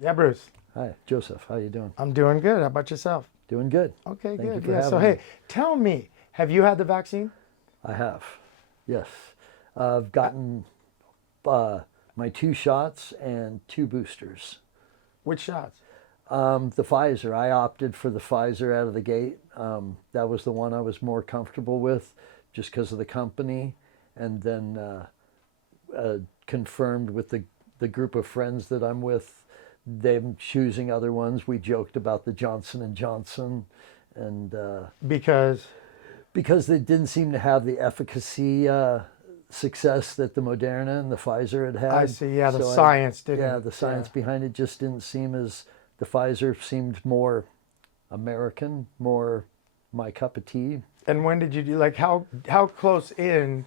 Yeah, Bruce. Hi, Joseph. How you doing? I'm doing good. How about yourself? Doing good. Okay, Thank you good. for Yeah. So, having me. hey, tell me, have you had the vaccine? I have. Yes. I've gotten uh, my 2 shots and 2 boosters. Which shots? The Pfizer. I opted for the Pfizer out of the gate. That was the one I was more comfortable with, just because of the company, and then confirmed with the group of friends that I'm with, them choosing other ones. We joked about the Johnson and Johnson, and Because, because they didn't seem to have the efficacy success that the Moderna and the Pfizer had I had. see, yeah, the So science didn't. yeah, the science behind it just didn't seem as, the Pfizer seemed more American, more my cup of tea. And when did you do, like, how close in,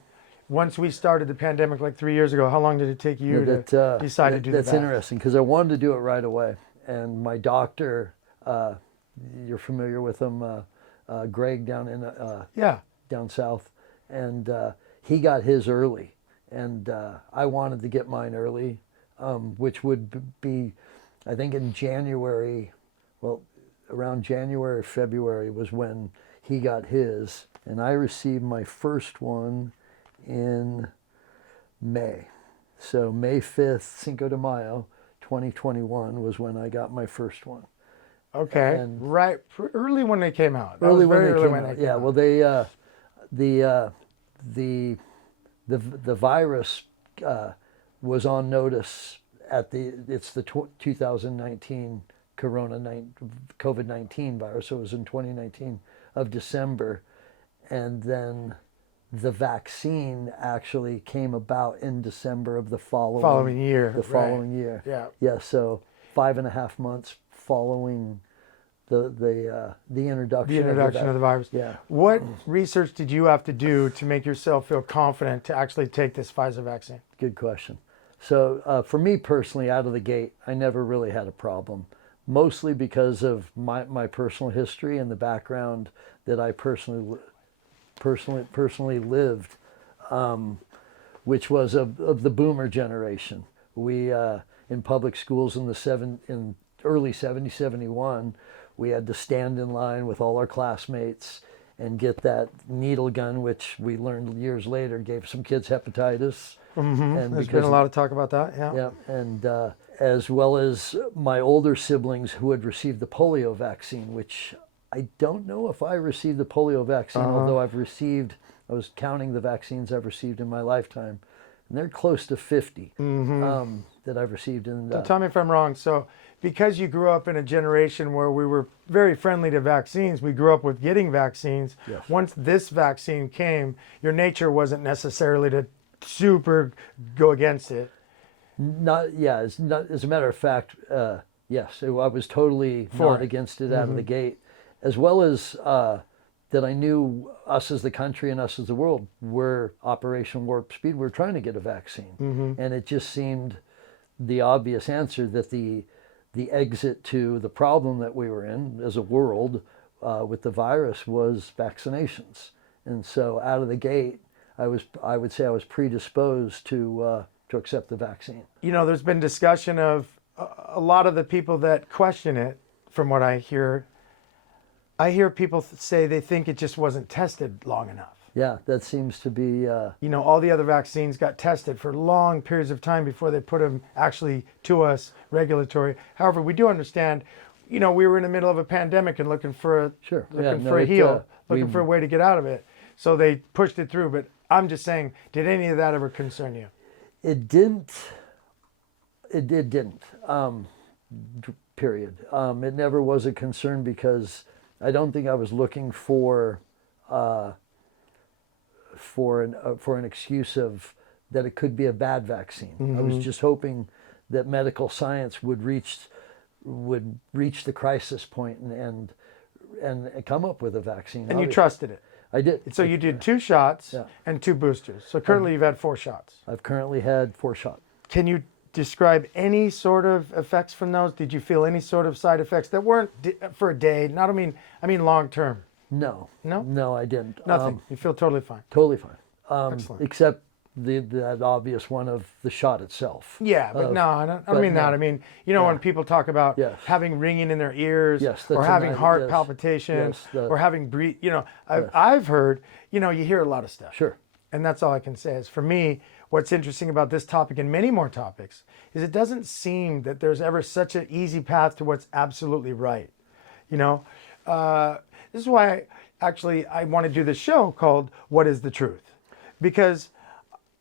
once we started the pandemic like 3 years ago, how long did it take you to decide to do that's that? interesting because I wanted to do it right away, and my doctor, you're familiar with him, Greg down in Yeah. down south, and he got his early, and I wanted to get mine early, which would be, I think, in January. Well, around January or February was when he got his, and I received my first one in May. So May 5th, Cinco de Mayo, 2021 was when I got my first one. Okay. And Right. Early when they came out. That early was when very they early came when out. they came Yeah, out. well, the the virus was on notice at it's the 2019 COVID-19 virus. So it was in 2019 of December, and then the vaccine actually came about in December of the Following year. the Right. following year. Yeah. Yeah, so 5.5 months following the introduction The introduction of the virus. yeah. What research did you have to do to make yourself feel confident to actually take this Pfizer vaccine? Good question. So for me personally, out of the gate, I never really had a problem, mostly because of my personal history and the background that I personally lived, which was of the boomer generation. We in public schools in in early 70, 71, we had to stand in line with all our classmates and get that needle gun, which we learned years later gave some kids hepatitis. And There's been a lot of talk about that. Yeah. yeah, and as well as my older siblings who had received the polio vaccine, which I don't know if I received the polio vaccine, although I was counting the vaccines I've received in my lifetime, and they're close to 50 that I've received. So tell me if I'm wrong. So because you grew up in a generation where we were very friendly to vaccines, we grew up with getting vaccines. Yes. Once this vaccine came, your nature wasn't necessarily to super go against it. Not, yeah, it's not, as a matter of fact, yes, I was totally not against it out of the gate, as well as that I knew us as the country and us as the world were Operation Warp Speed. We're trying to get a vaccine, and it just seemed the obvious answer that the exit to the problem that we were in as a world with the virus was vaccinations. And so out of the gate, I would say I was predisposed to accept the vaccine. You know, there's been discussion of a lot of the people that question it, from what I hear people say they think it just wasn't tested long enough. Yeah, that seems to be. You know, all the other vaccines got tested for long periods of time before they put them actually to us regulatory. However, we do understand, you know, we were in the middle of a pandemic and looking for a looking for a way to get out of it. So they pushed it through. But I'm just saying, did any of that ever concern you? It didn't. It didn't. Period. It never was a concern because I don't think I was looking for an excuse of that it could be a bad vaccine. I was just hoping that medical science would reach the crisis point and come up with a vaccine. And you trusted it. I did. So you did 2 shots and 2 boosters. So currently you've had 4 shots. I've currently had 4 shots. Can you describe any sort of effects from those? Did you feel any sort of side effects that weren't for a day? Not, I mean long term. No. No? No, I didn't. Nothing. You feel totally fine. Totally fine. Excellent. Except that obvious one of the shot itself. Yeah, but no, I don't mean that. I mean, when people talk about having ringing in their ears, or having heart palpitations, or having breathe, I've heard, you hear a lot of stuff. Sure. And that's all I can say is, for me, what's interesting about this topic and many more topics is it doesn't seem that there's ever such an easy path to what's absolutely right. This is why I want to do this show called What is the Truth? Because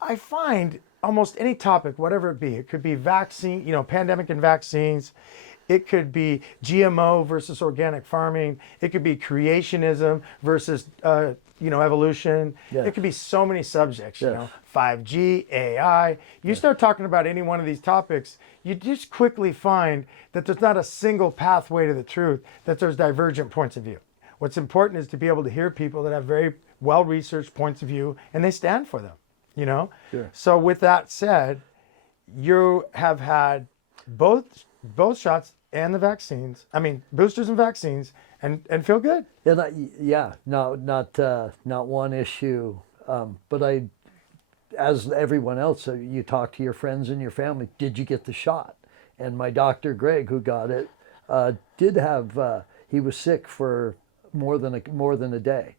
I find almost any topic, whatever it be, it could be vaccine, pandemic and vaccines. It could be GMO versus organic farming. It could be creationism versus, evolution. Yeah. It could be so many subjects, Yes. 5G, AI. You start talking about any one of these topics, you just quickly find that there's not a single pathway to the truth, that there's divergent points of view. What's important is to be able to hear people that have very well-researched points of view, and they stand for them, Sure. So with that said, you have had both shots and the vaccines. I mean, boosters and vaccines, and feel good. Not one issue. But as everyone else, you talk to your friends and your family. Did you get the shot? And my doctor, Greg, who got it, did have. He was sick for more than a day.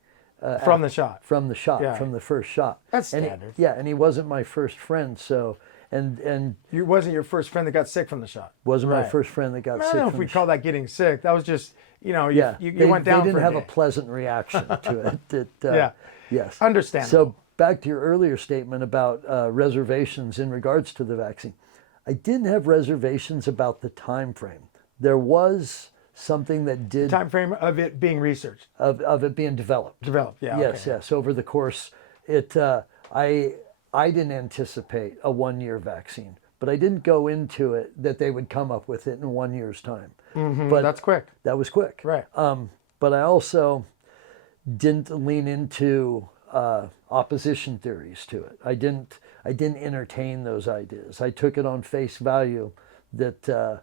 From the shot. From the shot. Yeah. From the first shot. That's standard. And he wasn't my first friend. So and You wasn't your first friend that got sick from the shot. wasn't my Right. first friend that got I sick. don't know if from we the call that getting sick. That was just, you They went down didn't for have a a day. pleasant reaction to it. Yeah. Yes. Understandable. So back to your earlier statement about reservations in regards to the vaccine. I didn't have reservations about the time frame. There was something that did Time frame of it being researched, of it being developed. Yeah. Yes, okay. yes. Over the course, I didn't anticipate a 1-year vaccine, but I didn't go into it that they would come up with it in 1 year's time. But That's quick. that was quick. Right. But I also didn't lean into opposition theories to it. I didn't entertain those ideas. I took it on face value that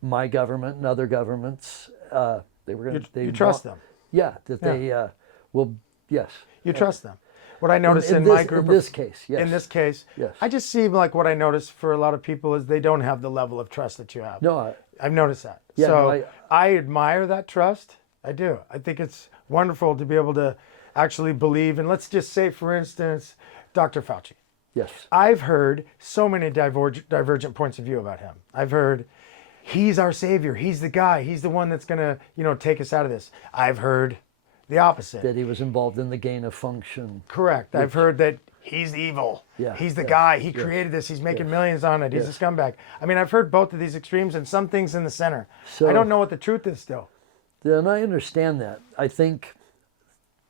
my government and other governments they were going to. You trust them. Yeah, that they will. Yes. You trust them. What I notice in, this, my group in this case, yes. in this case, Yes. I just see like what I notice for a lot of people is they don't have the level of trust that you have. No, I've noticed that. Yeah, So no, I admire that trust. I do. I think it's wonderful to be able to actually believe. And let's just say, for instance, Dr. Fauci. yes. I've heard so many divergent points of view about him. I've heard he's our savior. He's the guy. He's the one that's going to, take us out of this. I've heard the opposite. That he was involved in the gain of function. Correct. I've heard that he's evil. Yeah, He's the yes, guy. He yes, created this. He's making yes, millions on it. He's yes. a scumbag. I mean, I've heard both of these extremes and some things in the center. So- I don't know what the truth is still. And I understand that. I think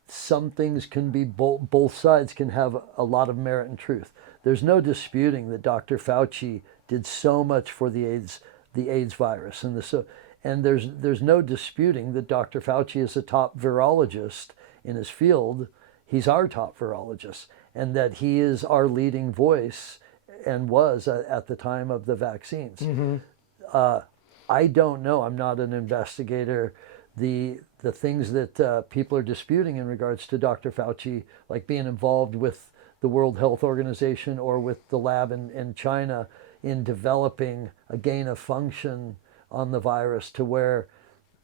some things can be both sides can have a lot of merit and truth. There's no disputing that Dr. Fauci did so much for the AIDS virus, and there's no disputing that Dr. Fauci is a top virologist in his field. He's our top virologist, and that he is our leading voice and was at the time of the vaccines. I don't know. I'm not an investigator. The things that people are disputing in regards to Dr. Fauci, like being involved with the World Health Organization or with the lab in China in developing a gain of function on the virus to where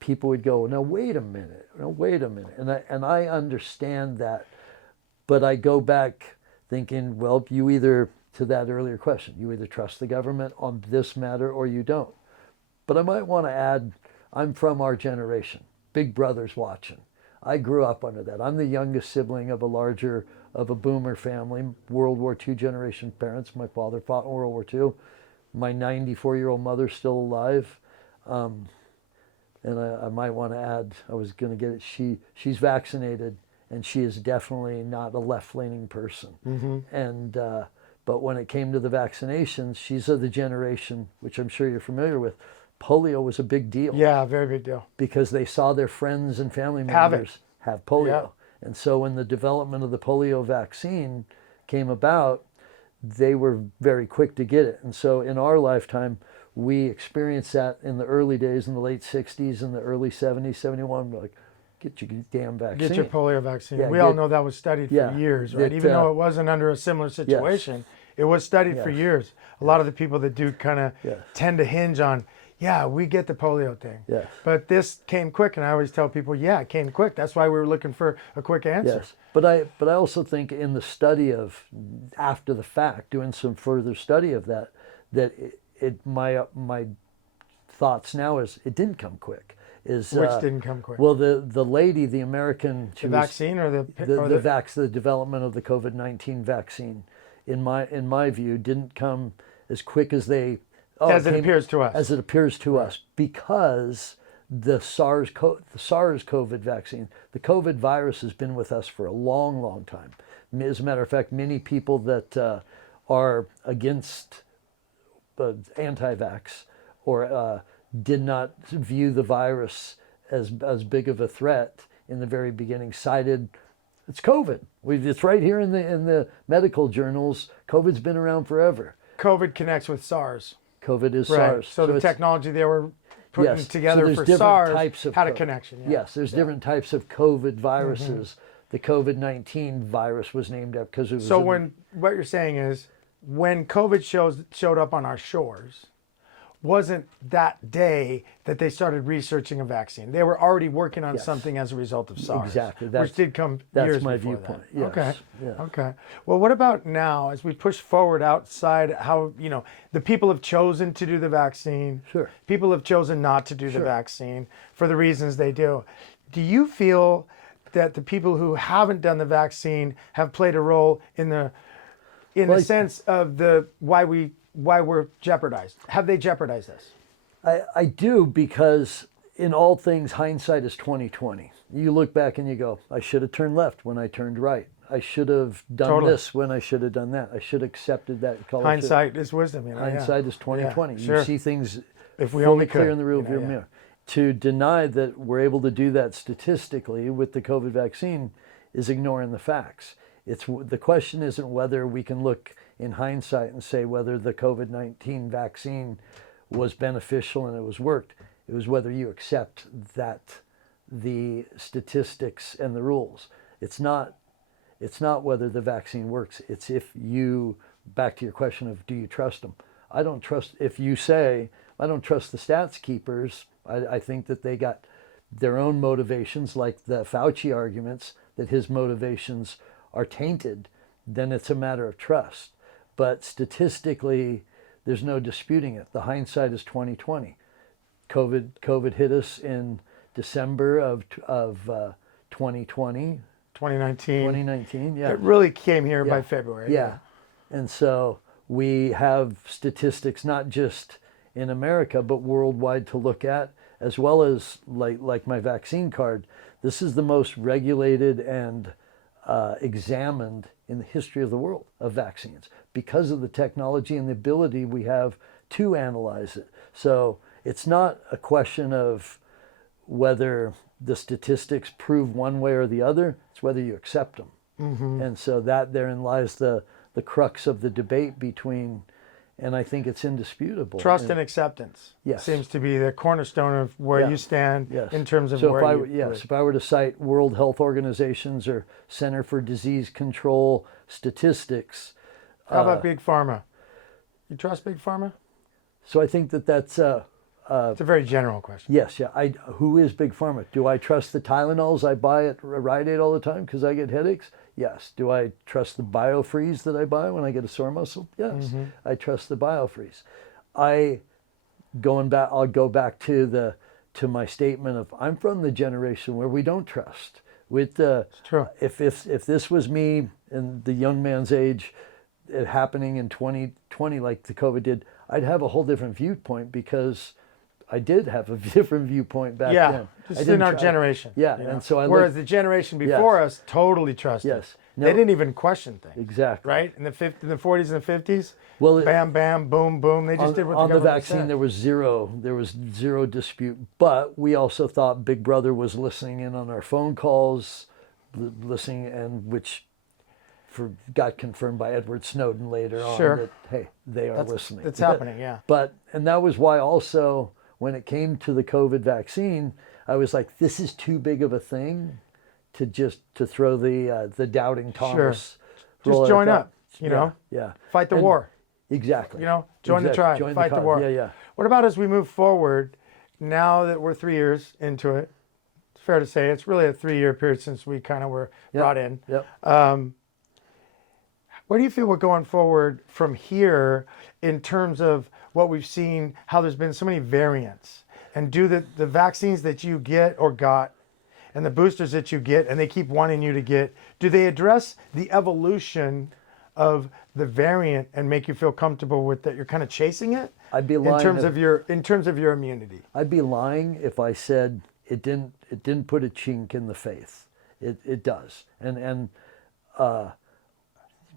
people would go, no, wait a minute. And I understand that. But I go back thinking, well, you either, to that earlier question, you either trust the government on this matter or you don't. But I might want to add, I'm from our generation. Big Brother's watching. I grew up under that. I'm the youngest sibling of a boomer family, World War II generation parents. My father fought in World War II. My 94-year-old mother's still alive. And I might want to add, I was going to get it, she's vaccinated, and she is definitely not a left-leaning person. And but when it came to the vaccinations, she's of the generation, which I'm sure you're familiar with, polio was a big deal. Yeah, very big deal. Because they saw their friends and family members have polio. Yeah. And so when the development of the polio vaccine came about, they were very quick to get it. And so in our lifetime, we experienced that in the early days, in the late 60s and the early 70s, 71. We're like, get your damn vaccine. Get your polio vaccine. Yeah, we all know that was studied for years, right? Even though it wasn't under a similar situation, it was studied for years. A lot of the people that do kind of tend to hinge on, yeah, we get the polio thing. Yes. But this came quick, and I always tell people, yeah, it came quick. That's why we were looking for a quick answer. Yes. But I also think in the study of after the fact, doing some further study of that my thoughts now is it didn't come quick. Which didn't come quick? Well, the lady, the American, the vaccine or the development of the COVID-19 vaccine, in my view, didn't come as quick as it appears to us. As it appears to us, because the SARS COVID vaccine, the COVID virus has been with us for a long, long time. As a matter of fact, many people that are against anti-vax or did not view the virus as big of a threat in the very beginning cited it's COVID. It's right here in the medical journals. COVID's been around forever. COVID connects with SARS. COVID is right. SARS. So the technology they were putting together for SARS had a connection. Yeah. Yes, there's different types of COVID viruses. The COVID-19 virus was named up because it was. So what you're saying is, when COVID showed up on our shores, wasn't that day that they started researching a vaccine. They were already working on something as a result of SARS. Exactly. Which did come years before viewpoint. that. Yes. Okay. Yeah. Okay. Well, what about now as we push forward outside how, the people have chosen to do the vaccine. Sure. People have chosen not to do the vaccine for the reasons they do. Do you feel that the people who haven't done the vaccine have played a role in the sense of why we're jeopardized? Have they jeopardized us? I do, because in all things, hindsight is 20/20. You look back and you go, I should have turned left when I turned right. I should have done this when I should have done that. I should have accepted that. Hindsight is wisdom. Hindsight is 20/20. Sure. You see things if we fully only clear in the rearview mirror. To deny that we're able to do that statistically with the COVID vaccine is ignoring the facts. The question isn't whether we can look in hindsight and say whether the COVID-19 vaccine was beneficial and it was worked. It was whether you accept that the statistics and the rules. It's not whether the vaccine works. It's if you, back to your question of do you trust them? I don't trust, if you say, I don't trust the stats keepers, I think that they got their own motivations, like the Fauci arguments, that his motivations are tainted, then it's a matter of trust. But statistically, there's no disputing it. The hindsight is 20/20. COVID hit us in December of 2020. 2019, yeah. It really came here by February. Yeah. And so we have statistics not just in America, but worldwide to look at, as well as like my vaccine card. This is the most regulated and examined in the history of the world of vaccines because of the technology and the ability we have to analyze it. So it's not a question of whether the statistics prove one way or the other, it's whether you accept them. Mm-hmm. And so that therein lies the crux of the debate between, and I think it's indisputable. Trust and acceptance seems to be the cornerstone of where you stand in terms of if I were to cite World Health Organizations or Center for Disease Control statistics. How about Big Pharma? You trust Big Pharma? So I think that's... it's a very general question. Yes, yeah. Who is Big Pharma? Do I trust the Tylenols I buy at Rite Aid all the time because I get headaches? Yes. Do I trust the BioFreeze that I buy when I get a sore muscle? Yes. Mm-hmm. I trust the BioFreeze. I'll go back to my statement of I'm from the generation where we don't trust. It's true. If this was me in the young man's age, it happening in 2020 like the COVID did, I'd have a whole different viewpoint because I did have a different viewpoint back then. Just in our generation. Yeah, and so whereas the generation before us totally trusted. Yes. They didn't even question things. Exactly. Right? In the 40s and the 50s, well, bam, bam, boom, boom. They just did what the government vaccine said. there was zero dispute. But we also thought Big Brother was listening in on our phone calls, listening, and which got confirmed by Edward Snowden later on that, hey, they are listening. It's happening, yeah. And that was why also when it came to the COVID vaccine, I was like, this is too big of a thing to throw the doubting Thomas. Just join up, you know? Yeah. Fight the war. Exactly. You know, join the tribe, fight the war. Yeah, yeah. What about as we move forward, now that we're 3 years into it? It's fair to say it's really a 3-year period since we kind of were brought in. Yep. Where do you feel we're going forward from here in terms of what we've seen, how there's been so many variants? And do the vaccines that you get or got and the boosters that you get and they keep wanting you to get, do they address the evolution of the variant and make you feel comfortable with that you're kind of chasing it? I'd be lying in terms of your immunity. I'd be lying if I said it didn't put a chink in the faith. It does. And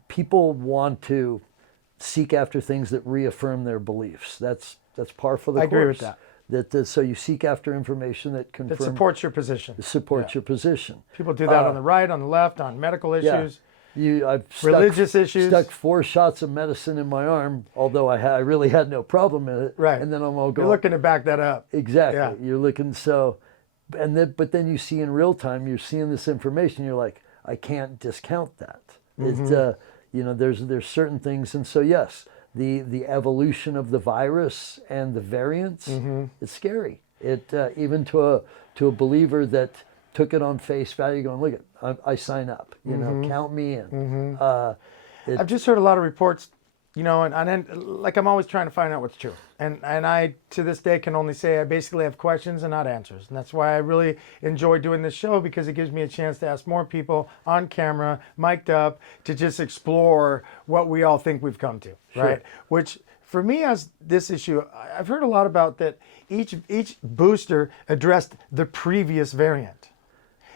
people want to seek after things that reaffirm their beliefs. That's par for the course. I agree with that. So you seek after information that confirms. That supports your position. Supports your position. People do that on the right, on the left, on medical issues. I've religious issues. Stuck 4 shots of medicine in my arm, although I really had no problem in it. Right. And then I'm all going. You're looking to back that up. Exactly. Yeah. You're looking but then you see in real time, you're seeing this information. You're like, I can't discount that. There's certain things, and so yes, the evolution of the virus and the variants, it's scary. It even to a believer that took it on face value, going, look I sign up, count me in. I've just heard a lot of reports, and like I'm always trying to find out what's true. And I, to this day, can only say I basically have questions and not answers. And that's why I really enjoy doing this show, because it gives me a chance to ask more people on camera, mic'd up, to just explore what we all think we've come to, right? Which, for me, as this issue, I've heard a lot about that each booster addressed the previous variant.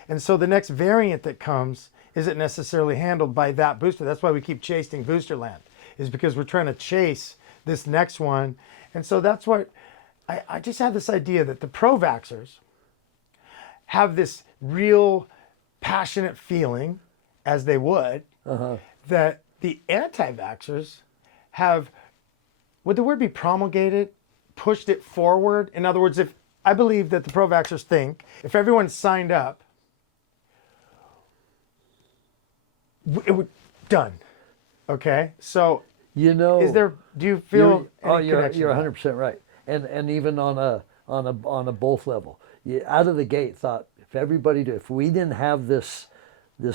And so the next variant that comes isn't necessarily handled by that booster. That's why we keep chasing booster land, is because we're trying to chase this next one. And so that's what I just have this idea that the pro-vaxxers have this real passionate feeling, as they would, that the anti-vaxxers have, would the word be promulgated, pushed it forward? In other words, if I believe that the pro-vaxxers think if everyone signed up, it would done. Okay, so do you feel you're 100% right, and even on a both level, you out of the gate thought if we didn't have this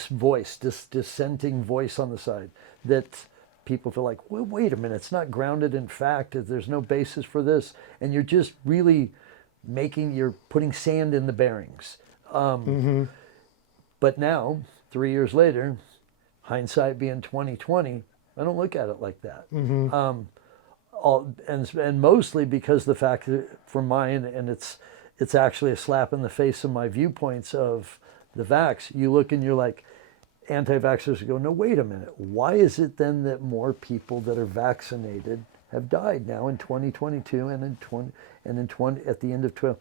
voice, this dissenting voice on the side, that people feel like, well, wait a minute, it's not grounded in fact, there's no basis for this, and you're just really you're putting sand in the bearings. But now, 3 years later, hindsight being 2020, I don't look at it like that. And mostly because the fact that for mine, and it's actually a slap in the face of my viewpoints of the vax. You look and you're like, anti-vaxxers go, no, wait a minute. Why is it then that more people that are vaccinated have died now in 2022 and in 20 at the end of 12?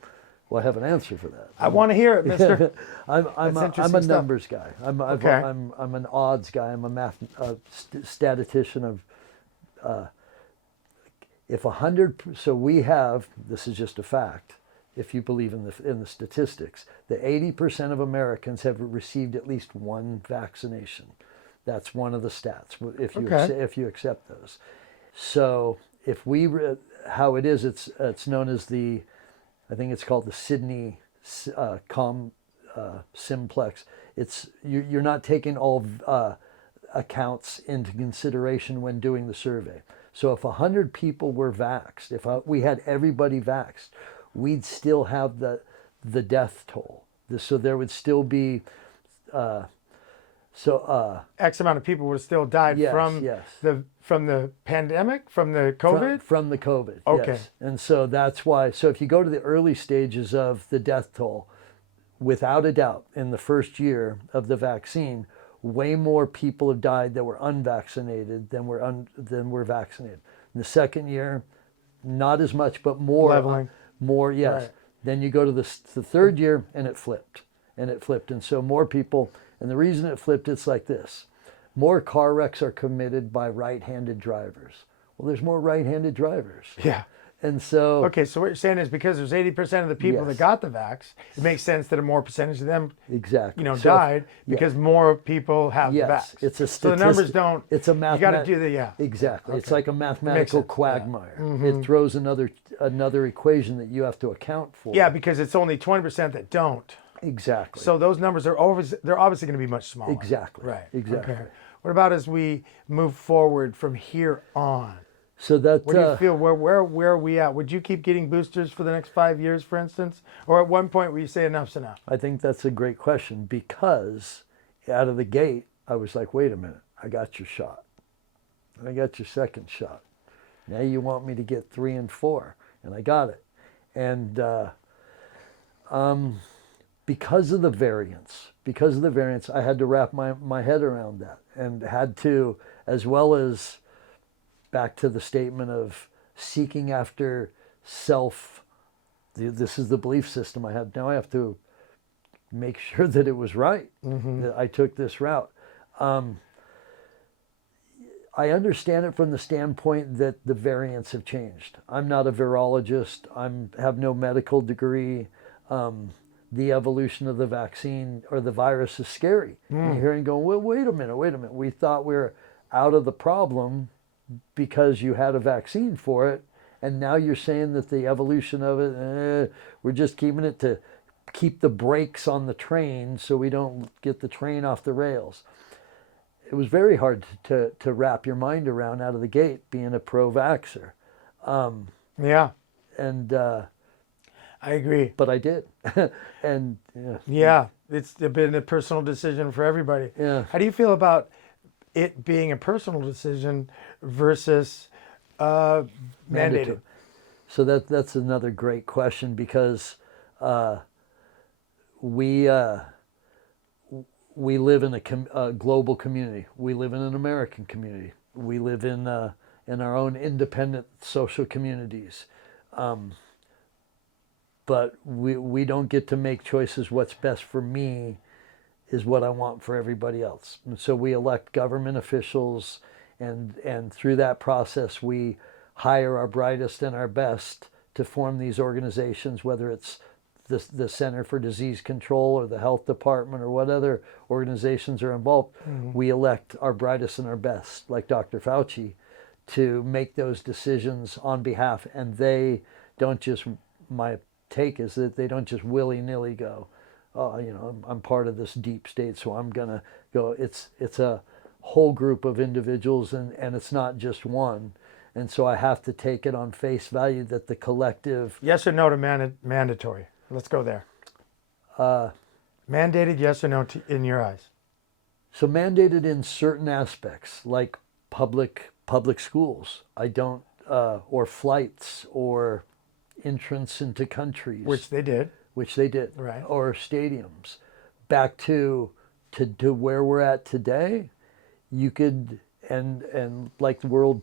Well, I have an answer for that. I want to hear it, mister. I'm a numbers guy. I'm an odds guy. I'm a statistician of if 100. So we have, this is just a fact, if you believe in the statistics, that 80% of Americans have received at least one vaccination. That's one of the stats. If you accept those. So if how it is, it's known as I think it's called the Sydney simplex. You're not taking all accounts into consideration when doing the survey. So if 100 people were vaxxed, if we had everybody vaxxed, we'd still have the death toll. So there would still be X amount of people would have still died from the pandemic, from the COVID? From the COVID, okay. Yes. And so that's why, so if you go to the early stages of the death toll, without a doubt, in the first year of the vaccine, way more people have died that were unvaccinated than were vaccinated. In the second year, not as much, but more. Leveling. More, yes. Right. Then you go to the third year, and it flipped. And so more people, and the reason it flipped, it's like this. More car wrecks are committed by right-handed drivers. Well, there's more right-handed drivers. Yeah. And so, Okay, so what you're saying is because there's 80% of the people that Yes. got the vax, it makes sense that a more percentage of them, exactly. So, died because more people have the yes, vax. it's a So the numbers statistic. don't. It's a You got to mathemat- do the Exactly. It's Okay. like a mathematical sense, yeah. quagmire. Mm-hmm. It throws another equation that you have to account for. Yeah, because it's only 20% that don't. Exactly. So those numbers are always they're obviously going to be much smaller. Exactly. Right. Exactly. Okay. What about as we move forward from here on? So that What do you feel? Where are we at? Would you keep getting boosters for the next 5 years, for instance, or at one point where you say enough's enough? I think that's a great question because out of the gate, I was like, wait a minute, I got your shot. I got your second shot. Now you want me to get 3 and 4, and I got it. And because of the variance, I had to wrap my head around that and had to, as well as back to the statement of seeking after self. This is the belief system I have. Now I have to make sure that it was right, that I took this route. I understand it from the standpoint that the variants have changed. I'm not a virologist. I have no medical degree. The evolution of the vaccine or the virus is scary. And you're hearing going, well, wait a minute. We thought we were out of the problem because you had a vaccine for it. And now you're saying that the evolution of it, we're just keeping it to keep the brakes on the train so we don't get the train off the rails. It was very hard to wrap your mind around out of the gate being a pro-vaxxer. Yeah. And I agree. but I did. And Yeah, it's been a personal decision for everybody. Yeah. How do you feel about it being a personal decision versus mandated? mandatory. So that's another great question because we live in a global community. We live in an American community. We live in our own independent social communities. But we don't get to make choices. What's best for me is what I want for everybody else. And so we elect government officials, and through that process, we hire our brightest and our best to form these organizations, whether it's the Center for Disease Control or the Health Department or what other organizations are involved. We elect our brightest and our best, like Dr. Fauci, to make those decisions on behalf. And they don't just, my take is that they don't just willy-nilly go, oh, I'm part of this deep state, so I'm going to go. It's a whole group of individuals, and it's not just one. And so I have to take it on face value that the collective... Yes or no to mandatory? Let's go there. Mandated, yes or no in your eyes? So mandated in certain aspects, like public schools. I don't, or flights, or entrance into countries. Which they did. Right. Or stadiums. Back to where we're at today, you could, and like the world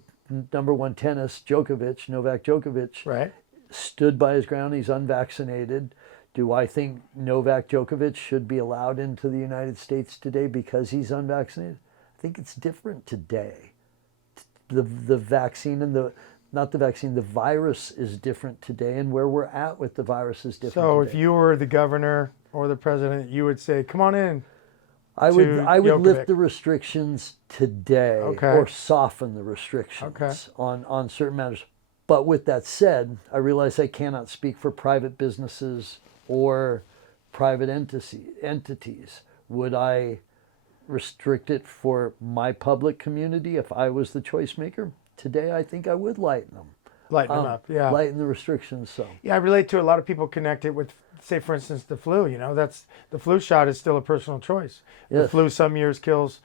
number one tennis, Novak Djokovic, Right. stood by his ground. He's unvaccinated. Do I think Novak Djokovic should be allowed into the United States today because he's unvaccinated? I think it's different today. The vaccine and the virus is different today, and where we're at with the virus is different So today. if you were the governor or the president, you would say, come on in. I would Djokovic. lift the restrictions today, Okay. or soften the restrictions Okay. on certain matters. But with that said, I realize I cannot speak for private businesses or private entities. Would I restrict it for my public community if I was the choice maker? Today, I think I would lighten them. Lighten them up, yeah. Lighten the restrictions some. Yeah, I relate to a lot of people connect it with, say, for instance, the flu. That's the flu shot is still a personal choice. The Yes. flu some years kills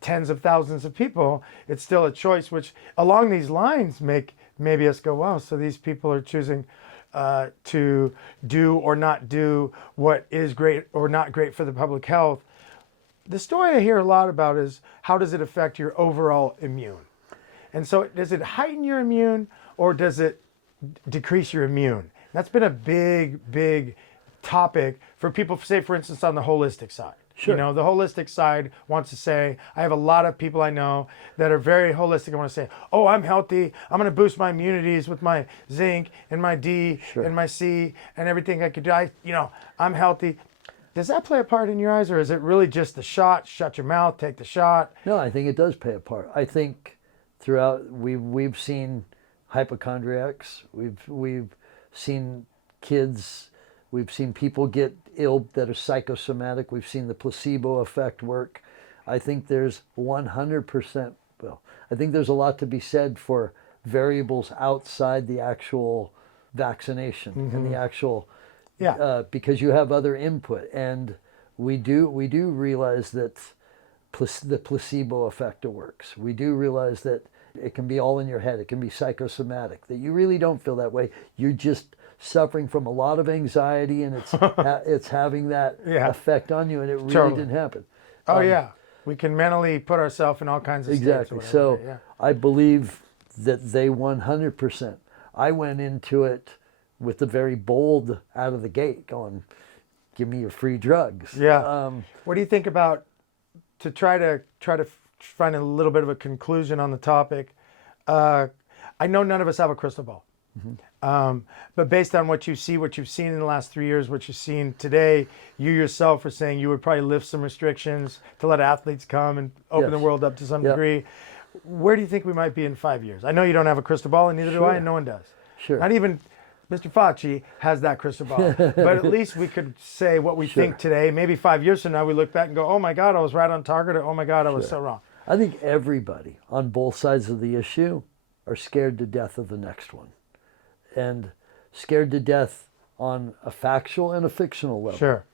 tens of thousands of people. It's still a choice, which along these lines make maybe us go, wow, so these people are choosing to do or not do what is great or not great for the public health. The story I hear a lot about is how does it affect your overall immune? And so does it heighten your immune or does it decrease your immune? That's been a big, big topic for people, say, for instance, on the holistic side. Sure. You know, the holistic side wants to say, I have a lot of people I know that are very holistic and want to say, oh, I'm healthy. I'm going to boost my immunities with my zinc and my D and my C and everything I could do. I'm healthy. Does that play a part in your eyes, or is it really just the shot, shut your mouth, take the shot? No, I think it does play a part. I think throughout we've seen hypochondriacs, we've seen kids, we've seen people get ill that are psychosomatic. We've seen the placebo effect work. I think there's 100%, I think there's a lot to be said for variables outside the actual vaccination and the actual, because you have other input. And we do realize that the placebo effect works. We do realize that it can be all in your head. It can be psychosomatic, that you really don't feel that way. You're just suffering from a lot of anxiety, and it's having that effect on you, and it really didn't happen. We can mentally put ourselves in all kinds of exactly. states. So I believe that they 100%. I went into it with the very bold out of the gate, going, "Give me your free drugs." Yeah. What do you think about, to try to find a little bit of a conclusion on the topic? I know none of us have a crystal ball. But based on what you see, what you've seen in the last 3 years, what you've seen today, you yourself are saying you would probably lift some restrictions to let athletes come and open the world up to some degree. Where do you think we might be in 5 years? I know you don't have a crystal ball, and neither do I, and no one does. Sure. Not even Mr. Fauci has that crystal ball. But at least we could say what we think today. Maybe 5 years from now, we look back and go, oh my God, I was right on target, or oh my God, I was so wrong. I think everybody on both sides of the issue are scared to death of the next one. And scared to death on a factual and a fictional level. Sure.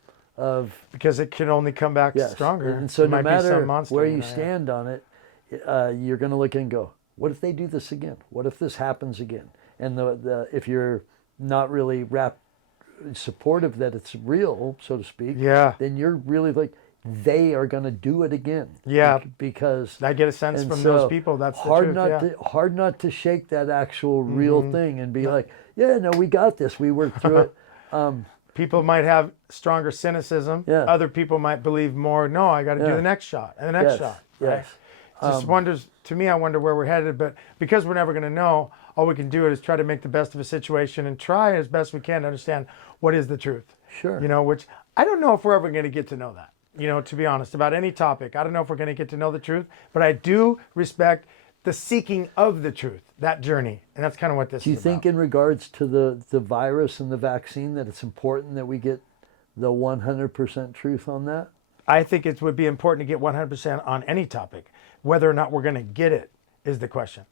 Because it can only come back stronger. And so no matter where you stand on it, you're going to look and go, what if they do this again? What if this happens again? And if you're not really supportive that it's real, so to speak, then you're really like, they are going to do it again. Yeah. Because I get a sense from those people. That's the truth. Hard not to shake that actual real thing and be like, no, we got this. We worked through it. People might have stronger cynicism. Other people might believe more, no, I got to do the next shot and the next shot. Right? Just wonders, to me, I wonder where we're headed. But because we're never going to know, all we can do is try to make the best of a situation and try as best we can to understand what is the truth. Sure. Which I don't know if we're ever going to get to know that. To be honest, about any topic. I don't know if we're going to get to know the truth, but I do respect the seeking of the truth, that journey. And that's kind of what this is Do you think in regards to the virus and the vaccine that it's important that we get the 100% truth on that? I think it would be important to get 100% on any topic. Whether or not we're going to get it is the question.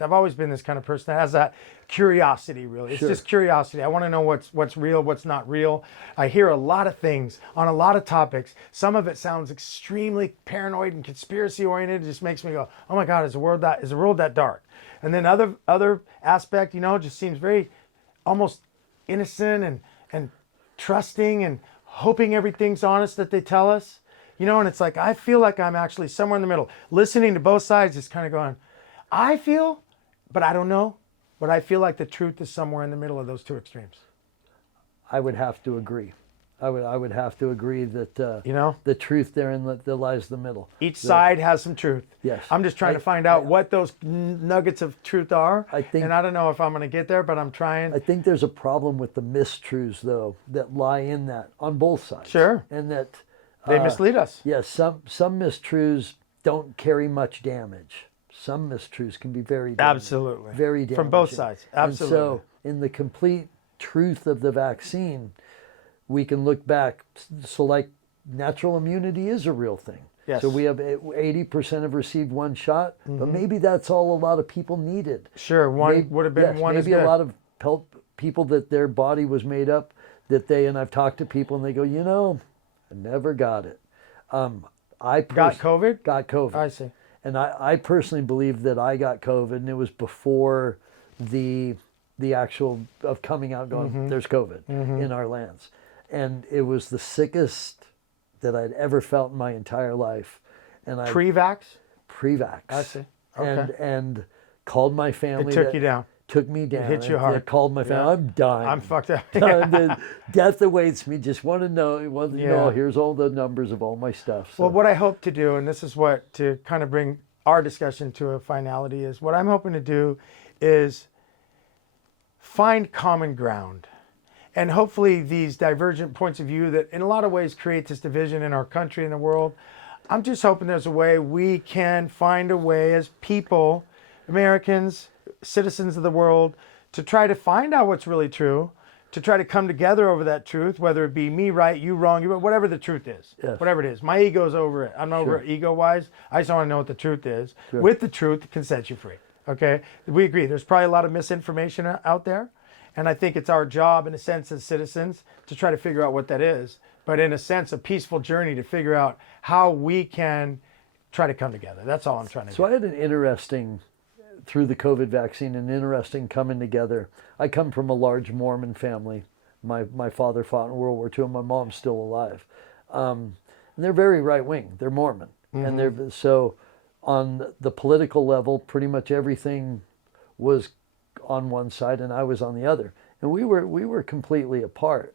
I've always been this kind of person that has that curiosity, really. It's just curiosity. I want to know what's real, what's not real. I hear a lot of things on a lot of topics. Some of it sounds extremely paranoid and conspiracy oriented. It just makes me go, oh my God, is the world that dark? And then other aspect, just seems very almost innocent and trusting and hoping everything's honest that they tell us. And it's like, I feel like I'm actually somewhere in the middle. Listening to both sides is kind of going, I feel, but I don't know. But I feel like the truth is somewhere in the middle of those two extremes. I would have to agree. I would have to agree that the truth therein that lies the middle. Each side has some truth. Yes. I'm just trying to find out what those nuggets of truth are. And I don't know if I'm going to get there, but I'm trying. I think there's a problem with the mistruths, though, that lie in that on both sides. Sure. And that they mislead us. Yes. Some mistruths don't carry much damage. Some mistruths can be very damaging. Absolutely. Very damaging. From both sides. Absolutely. And so in the complete truth of the vaccine, we can look back. So like natural immunity is a real thing. Yes. So we have 80% have received one shot, but maybe that's all a lot of people needed. Sure, would have been one. Maybe a lot of people that their body was made up, and I've talked to people and they go, I never got it. I got COVID? Got COVID. I see. And I personally believe that I got COVID, and it was before the actual of coming out going, there's COVID in our lands. And it was the sickest that I'd ever felt in my entire life. And Pre-vax? Pre-vax. I see. Okay. And called my family. It took you down. took me down. hit you I hard. called my family. Yeah. I'm dying. I'm fucked up. The death awaits me. Just want to know. Yeah. Here's all the numbers of all my stuff. So. Well, what I hope to do, and this is what to kind of bring our discussion to a finality, is what I'm hoping to do is find common ground. And hopefully these divergent points of view that in a lot of ways create this division in our country and the world, I'm just hoping there's a way we can find a way as people, Americans, citizens of the world, to try to find out what's really true, to try to come together over that truth, whether it be me right, you wrong, whatever the truth is, Yes. whatever it is. My ego's over it. I'm over it ego-wise. I just want to know what the truth is. Sure. With the truth, it can set you free. Okay? We agree. There's probably a lot of misinformation out there. And I think it's our job, in a sense, as citizens, to try to figure out what that is. But in a sense, a peaceful journey to figure out how we can try to come together. That's all I'm trying to do. So I had an interesting, through the COVID vaccine, an interesting coming together. I come from a large Mormon family. My father fought in World War II, and my mom's still alive. And they're very right-wing. They're Mormon. Mm-hmm. And so on the political level, pretty much everything was on one side and I was on the other. And we were completely apart.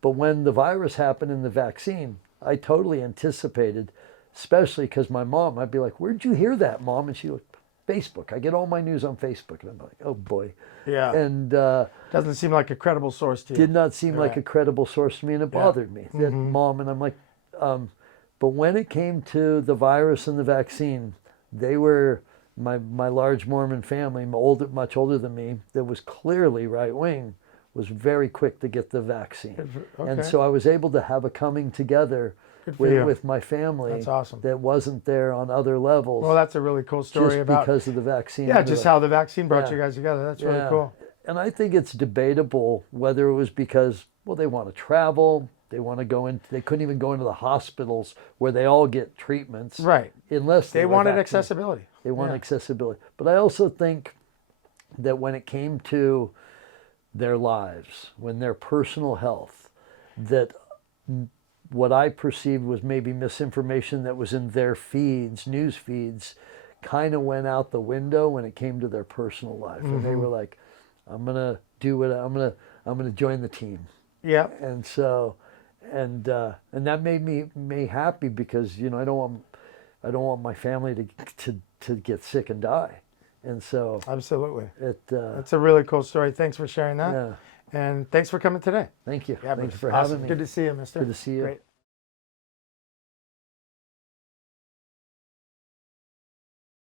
But when the virus happened in the vaccine, I totally anticipated, especially because my mom, I'd be like, "Where'd you hear that, Mom?" And she would, Facebook. I get all my news on Facebook. And I'm like, oh boy. Yeah. And doesn't seem like a credible source to you. Did not seem like a credible source to me, and it bothered me. That Mom, and I'm like, but when it came to the virus and the vaccine, they were my large Mormon family, much older than me, that was clearly right wing, was very quick to get the vaccine. Okay. And so I was able to have a coming together with my family. That's awesome. That wasn't there on other levels. Well, that's a really cool story just about because of the vaccine. Yeah, just how the vaccine brought you guys together. That's really cool. And I think it's debatable whether it was because, well, they want to travel, they want to go in, they couldn't even go into the hospitals where they all get treatments. Right. Unless they wanted accessibility. They want accessibility. But I also think that when it came to their lives, when their personal health, that what I perceived was maybe misinformation that was in their feeds, news feeds, kind of went out the window when it came to their personal life. And they were like, I'm gonna do what I'm gonna join the team. Yeah. And so, and that made me happy because I don't want my family to get sick and die. And so absolutely, it's a really cool story. Thanks for sharing that. Yeah. And thanks for coming today. Thank you. Yeah, thanks for awesome. having me. Good to see you, mister. Good to see you. Great.